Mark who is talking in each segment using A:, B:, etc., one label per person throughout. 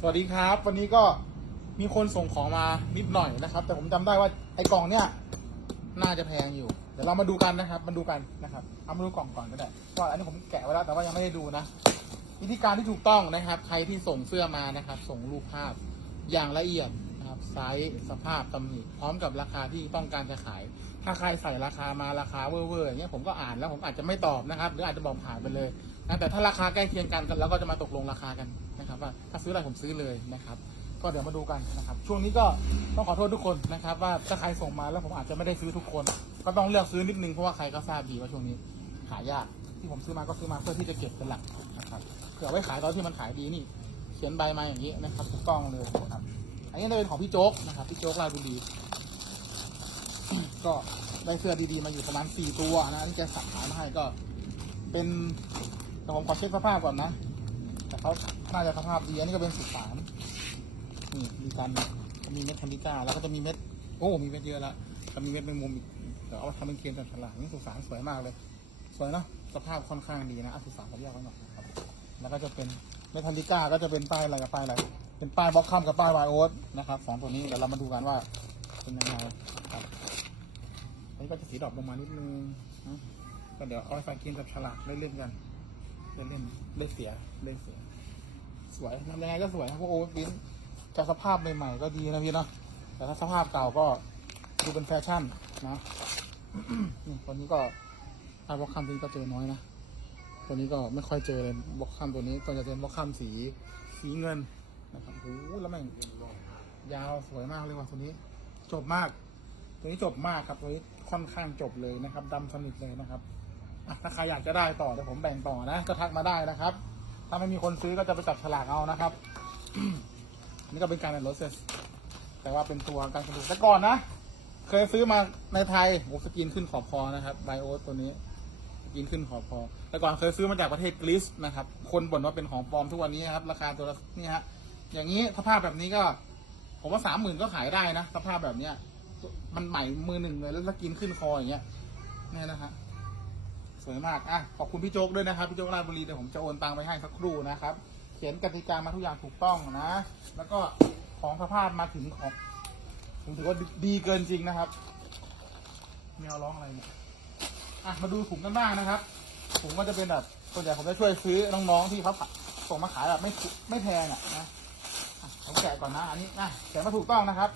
A: สวัสดีครับ วันนี้ก็มีคนส่งของมานิดหน่อยนะครับ แต่ผมจำได้ว่าไอ้กล่องเนี้ยน่าจะแพงอยู่ เดี๋ยวเรามาดูกันนะครับ มาดูกันนะครับ เอามาดูกล่องก่อนก็ได้ก็อันนี้ผมแกะไว้แล้วแต่ว่ายังไม่ได้ดูนะ วิธีการที่ถูกต้องนะครับ ใครที่ส่งเสื้อมานะครับ ส่งรูปภาพอย่างละเอียดนะครับไซส์สภาพตำหนิพร้อมกับราคาที่ต้องการจะขาย ถ้าใครใส่ราคามาราคาเวอร์ๆอย่างเงี้ยผมก็อ่านแล้วผมอาจจะไม่ตอบนะครับ หรืออาจจะบอกผ่านไปเลยนะแต่ถ้าราคาใกล้เคียงกันเราก็จะมาตกลงราคากันนะครับว่าถ้าซื้ออะไรผมซื้อเลยนะครับ ก็เดี๋ยวมาดูกันนะครับ ช่วงนี้ก็ต้องขอโทษทุกคนนะครับ ว่าถ้าใครส่งมาแล้วผมอาจจะไม่ได้ซื้อทุกคน ก็ต้องเลือกซื้อนิดนึงเพราะว่าใครก็ทราบดีว่าช่วงนี้หายยากที่ผมซื้อมาก็ซื้อมาเพื่อที่จะเก็บเป็นหลักนะครับเผื่อไว้ขายตอนที่มันขายดีนี่ เขียนใบมาอย่างนี้นะครับถูกต้องเลยนะครับ อันนี้จะเป็นของพี่โจ๊กนะครับพี่โจ๊กราบุรี ก็ได้เสื้อดีๆมาอยู่ประมาณสี่ตัวนะที่แกสั่งขายมาให้ก็ เป็นแต่ผมขอเช็คสภาพก่อนนะ แต่เขาน่าจะสภาพดีอันนี้ก็เป็นสิบสามนี่มีกันมีเม็ดทันดิก้าแล้วก็จะมีเม็ดโอ้มีเม็ดเยอะละก็มีเม็ดแมงมุมอีกเดี๋ยวเอาทำเป็นเกมจัดฉลากนี่สุสานสวยมากเลย สวยเนอะสภาพค่อนข้างดีนะสุสานเขาเรียกไว้หน่อยนะครับแล้วก็จะเป็นเมทัลลิก้าก็จะเป็นป้ายอะไรกับป้ายอะไร เป็นป้ายบล็อกคัมกับป้ายไวโอ๊ตนะครับสองตัวนี้เดี๋ยวเรามาดูกันว่าเป็นยังไงครับ อันก็จะสีดอกลงมานิดนึงนะก็เดี๋ยวเอาไปใส่กินกับฉลากเล่นๆกันเล่นๆเล่นเสียเล่นเสีย สวยทำยังไงก็สวยพวกโอเวอร์ปิ้นจากสภาพใหม่ๆก็ดีนะพี่เนาะแต่ถ้าสภาพเก่าก็ดูเป็นแฟชั่นนะนี่ตัวนี้ก็ถ้าบล็อกคัมตัวนี้ก็เจอน้อยนะตัวนี้ก็ไม่ค่อยเจอเลยบล็อกคัมตัวนี้ตัวจะเป็นบล็อกคัมสีสีเงินนะครับโอ้แล้วแม่งยาวสวยมากเลยว่ะตัวนี้ จบมาก ตัวนี้จบมากครับตัวนี้ ค่อนข้างจบเลยนะครับดำสนิทเลยนะครับถ้าใครอยากจะได้ต่อเดี๋ยวผมแบ่งต่อนะ ก็ทักมาได้นะครับ ถ้าไม่มีคนซื้อก็จะไปจับฉลากเอานะครับนี่ก็เป็นการแอนโรเซสแต่ว่าเป็นตัวการกระดูกแต่ก่อนนะ เคยซื้อมาในไทยโอ้สกินขึ้นขอบคอนะครับไบโอสตัวนี้ยิงขึ้นขอบพอแต่ก่อนเคยซื้อมาจากประเทศกรีซนะครับ คนบ่นว่าเป็นของปลอมทุกวันนี้ครับ ราคาตัวนี่ฮะอย่างนี้สภาพแบบนี้ก็ ผมว่าสามหมื่นก็ขายได้นะสภาพแบบเนี้ย มันใหม่มือหนึ่งเลยแล้วสกินขึ้นคออย่างเงี้ยเนี่ยนะฮะสวยมากอะขอบคุณพี่โจ๊กด้วยนะครับพี่โจ๊กราชบุรีเดี๋ยวผมจะโอนตังไปให้สักครู่นะครับ เขียนกติกามาทุกอย่างถูกต้องนะ แล้วก็ของสภาพมาถึงของผมถือว่าดีเกินจริงนะครับแมวร้องอะไรเนี่ยอะมาดูถุงกันบ้างนะครับถุงก็จะเป็นแบบส่วนใหญ่ผมจะช่วยซื้อน้องๆที่เขาส่งมาขายแบบไม่ไม่แพงอะนะอะผมแกะก่อนนะอันนี้นะแกะมาถูกต้องนะครับ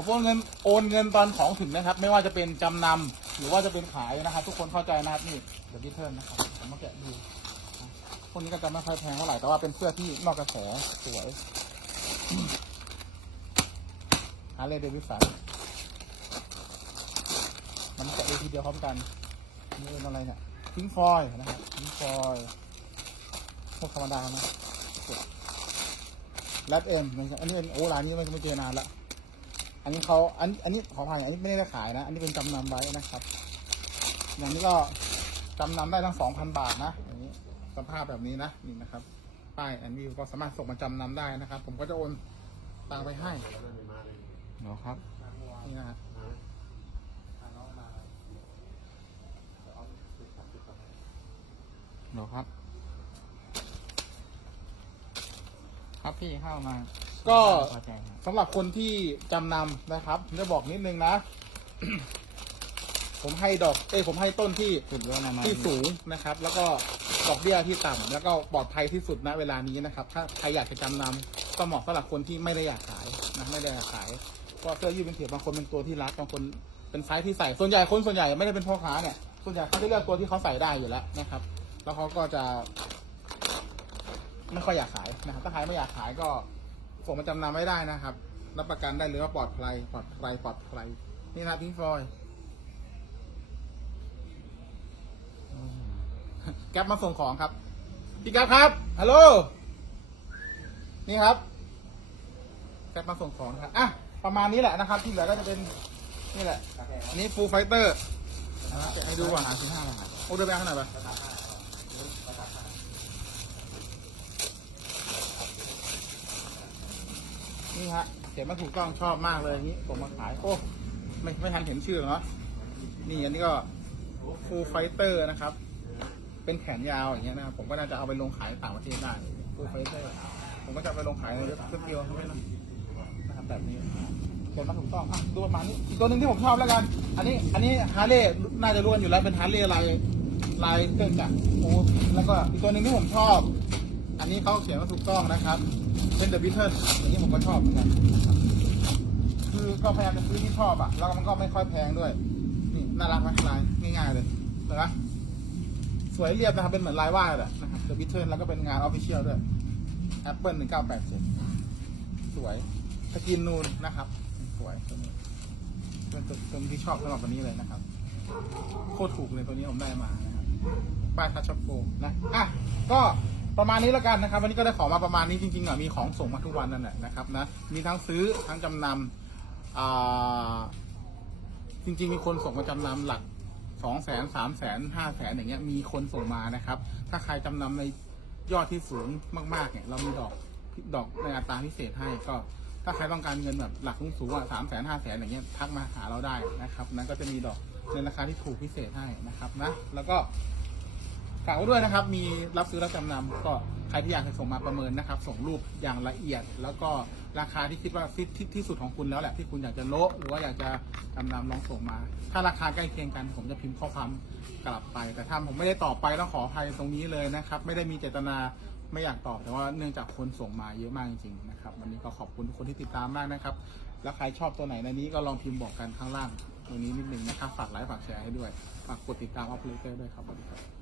A: ผมโอนเงินโอนเงินตอนของถึงนะครับ ไม่ว่าจะเป็นจำนำหรือว่าจะเป็นขายนะครับ ทุกคนเข้าใจนะครับนี่เดี๋ยวดิเทิร์นนะครับผมมาแกะดูอะพวกนี้ก็จะไม่ค่อยแพงเท่าไหร่แต่ว่าเป็นเสื้อที่นอกกระแสสวยฮาร์เลย์เดวิสันมันจะเอทีเดียวพร้อมกันนี่เป็นอะไรเนี่ยพิงฟอยนะครับพิงฟอยพวกธรรมดานะแรดเอ็มอันนี้เป็นโอ้ร้านนี้ไม่ไม่เจอนานละ อันนี้เขาอันอันนี้ขออภัยอันนี้ไม่ได้ขายนะ อันนี้เป็นจำนำไว้นะครับ อย่างนี้ก็จำนำได้ทั้งสองพันบาทนะอย่างนี้สภาพแบบนี้นะนี่นะครับป้ายอันนี้ก็สามารถส่งมาจำนำได้นะครับ ผมก็จะโอนตังไปให้เนาะครับนี่นะฮะเดี๋ยวครับ
B: ครับพี่เข้ามา
A: ก็
B: พอใจครับ
A: สำหรับคนที่จำนำนะครับผมจะบอกนิดนึงนะ ผมให้ดอก เอ้ยผมให้ต้นที่
B: สุดยอดนะมา
A: ที่สูงนะครับ แล้วก็ดอกเบี้ยที่ต่ำแล้วก็ปลอดภัยที่สุดณเวลานี้นะครับ ถ้าใครอยากจะจำนำก็เหมาะสำหรับคนที่ไม่ได้อยากขายนะไม่ได้อยากขายก็เสื้อยืดเป็นเถียบางคนเป็นตัวที่รักบางคนเป็นไซส์ที่ใส่ส่วนใหญ่คนส่วนใหญ่ไม่ได้เป็นพ่อค้าเนี่ยส่วนใหญ่เขาจะเลือกตัวที่เขาใส่ได้อยู่แล้วนะครับ แล้วเขาก็จะ ไม่ค่อยอยากขายนะครับถ้าใครไม่อยากขายก็ ส่งมาจำนำไม่ได้นะครับ รับประกันได้เลยว่าปลอดภัยปลอดภัยปลอดภัยนี่นะพิงฟอยแก๊ปมาส่งของครับ พี่แก๊ปครับฮัลโหลนี่ครับแก๊ปมาส่งของนะครับอะประมาณนี้แหละนะครับ ที่เหลือก็จะเป็นนี่แหละอันนี้ฟูลไฟเตอร์ให้ดูก่อน
B: สามสิบห้าบาท
A: โอ้เดินไปข้างไหนอยไป นี่ฮะเขียนมาถูกต้องชอบมากเลยนี้ผมมาขายโอ้ไม่ไม่ทันเห็นชื่อหรอกเนาะนี่อันนี้ก็ฟูลไฟเตอร์นะครับ เป็นแขนยาวอย่างเงี้ยนะครับผมก็น่าจะเอาไปลงขายต่างประเทศได้ฟูลไฟเตอร์ผมก็จะไปลงขายในเว็บเว็บเดียวนะนะครับแบบนี้เขียนมาถูกต้องอะดูประมาณนี้อีกตัวหนึ่งที่ผมชอบแล้วกัน อันนี้อันนี้ฮาร์เลย์น่าจะรู้กันอยู่แล้วเป็นฮาร์เลย์ลายลายเครื่องจักรโอ้แล้วก็อีกตัวหนึ่งที่ผมชอบ นนี้เขาเขียนว่าถูกต้องนะครับเป็นเดอะบิทเทิลอันนี้ผมก็ชอบเหมือนกันคือก็พยายามจะซื้อที่ชอบอะแล้วมันก็ไม่ค่อยแพงด้วย นี่น่ารักไหมลายง่ายๆเลยเห็นไหมสวยเรียบนะครับ เป็นเหมือนลายวาดอะนะครับ The Beatles แล้วก็เป็นงานออฟฟิเชียลด้วย Apple 1987สวยสกินนูนนะครับ สวยตัวนี้เป็นตัวที่ชอบสำหรับวันนี้เลยนะครับ โคตรถูกเลยตัวนี้ผมได้มานะครับป้ายทัชช็อปโฟนะอะก็ ประมาณนี้แล้วกันนะครับ วันนี้ก็ได้ของมาประมาณนี้จริงๆอะมีของส่งมาทุกวันนั่นแหละนะครับนะมีทั้งซื้อทั้งจำนำอ่าจริงๆ มีคนส่งมาจำนำหลักสองแสนสามแสนห้าแสนอย่างเงี้ยมีคนส่งมานะครับ ถ้าใครจำนำในยอดที่สูงมากๆเนี่ยเรามีดอกดอกในอัตราพิเศษให้ก็ถ้าใครต้องการเงินแบบหลักสูงๆอะสามแสนห้าแสนอย่างเงี้ยทักมาหาเราได้นะครับนั้นก็จะมีดอกในราคาที่ถูกพิเศษให้นะครับนะแล้วก็ ฝากไว้ด้วยนะครับ มีรับซื้อรับจำนำก็ใครที่อยากจะส่งมาประเมินนะครับ ส่งรูปอย่างละเอียด แล้วก็ราคาที่คิดว่าที่ที่ที่สุดของคุณแล้วแหละที่คุณอยากจะโละหรือว่าอยากจะจำนำลองส่งมา ถ้าราคาใกล้เคียงกัน ผมจะพิมพ์ข้อความกลับไป แต่ถ้าผมไม่ได้ตอบไปต้องขออภัยตรงนี้เลยนะครับ ไม่ได้มีเจตนาไม่อยากตอบแต่ว่าเนื่องจากคนส่งมาเยอะมากจริงๆนะครับวันนี้ก็ขอบคุณทุกคนที่ติดตามมากนะครับ แล้วใครชอบตัวไหนในนี้ก็ลองพิมพ์บอกกันข้างล่างตรงนี้นิดนึงนะครับฝากไลค์ฝากแชร์ให้ด้วยฝากกดติดตามออฟเลเตอร์ด้วยครับสวัสดีครับ